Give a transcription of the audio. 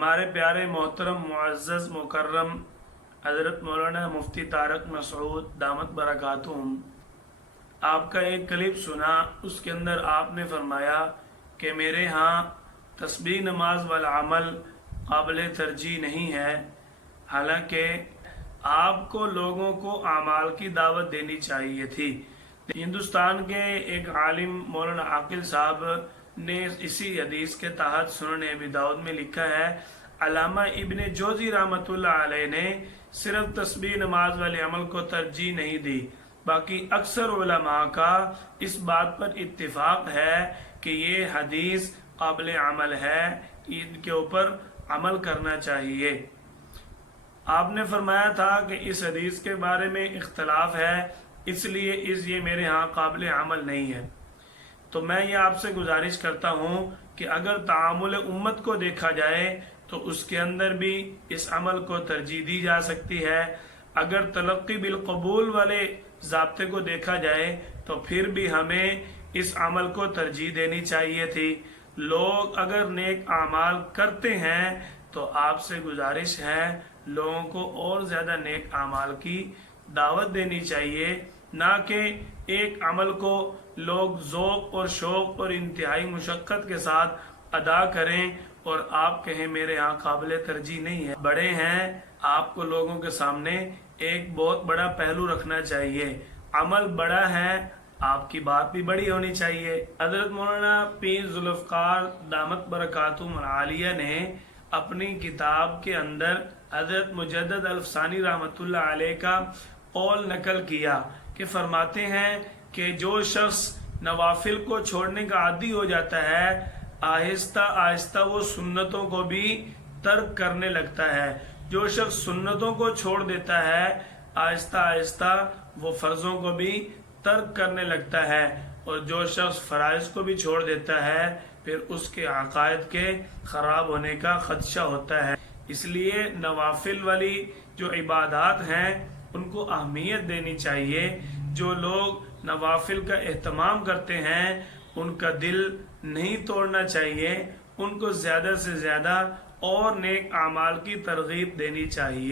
हमारे प्यारे मोहतरम मुअज़्ज़ज़ मुकर्रम हज़रत मौलाना मुफ्ती तारक मसऊद दामत बरकातुहुम, आपका एक क्लिप सुना। उसके अंदर आपने फरमाया कि मेरे यहाँ तस्बीह नमाज वाला अमल काबिल तरजीह नहीं है। हालांकि आपको लोगों को अमाल की दावत देनी चाहिए थी। हिंदुस्तान के एक आलिम मौलाना आकिल साहब ने इसी हदीस के तहत सुनन अबी दाऊद में लिखा है, अल्लामा इब्ने जोज़ी रहमतुल्लाह अलैह ने सिर्फ तस्बीह नमाज वाले अमल को तरजीह नहीं दी, बाकी अक्सर उलमा का इस बात पर इत्तिफाक है कि ये हदीस काबिल अमल है, इनके ऊपर अमल करना चाहिए। आपने फरमाया था कि इस हदीस के बारे में इख्तलाफ है, इसलिए ये मेरे यहाँ काबिल अमल नहीं है। तो मैं ये आपसे गुजारिश करता हूँ कि अगर तामुल उम्मत को देखा जाए तो उसके अंदर भी इस अमल को तरजीह दी जा सकती है। अगर तलक्की बिल कबूल वाले ज़ाब्ते को देखा जाए तो फिर भी हमें इस अमल को तरजीह देनी चाहिए थी। लोग अगर नेक अमाल करते हैं तो आपसे गुजारिश है लोगों को और ज़्यादा नेक अमाल की दावत देनी चाहिए, ना कि एक अमल को लोग ज़ौक़ और शौक़ और इंतहाई मुशक्क़त के साथ अदा करें और आप कहें मेरे यहाँ काबिल तरजीह नहीं है। बड़े हैं, आपको लोगों के सामने एक बहुत बड़ा पहलू रखना चाहिए। अमल बड़ा है, आपकी बात भी बड़ी होनी चाहिए। हज़रत मौलाना पीर ज़ुल्फ़िकार दामत बरकातुहुम आलिया ने अपनी किताब के अंदर हज़रत मुजद्दिद अल-अफ़सानी रहमतुल्लाह अलैह का कौल नकल किया कि फरमाते हैं कि जो शख्स नवाफिल को छोड़ने का आदी हो जाता है, आहिस्ता आहिस्ता वो सुन्नतों को भी तर्क करने लगता है। जो शख्स सुन्नतों को छोड़ देता है, आहिस्ता आहिस्ता वो फ़र्ज़ों को भी तर्क करने लगता है, और जो शख्स फ़राइज़ को भी छोड़ देता है फिर उसके अक़ायद के ख़राब होने का ख़दशा होता है। इसलिए नवाफिल वाली जो इबादत हैं उनको अहमियत देनी चाहिए। जो लोग नवाफिल का एहतमाम करते हैं उनका दिल नहीं तोड़ना चाहिए, उनको ज़्यादा से ज़्यादा और नेक अमाल की तरगीब देनी चाहिए।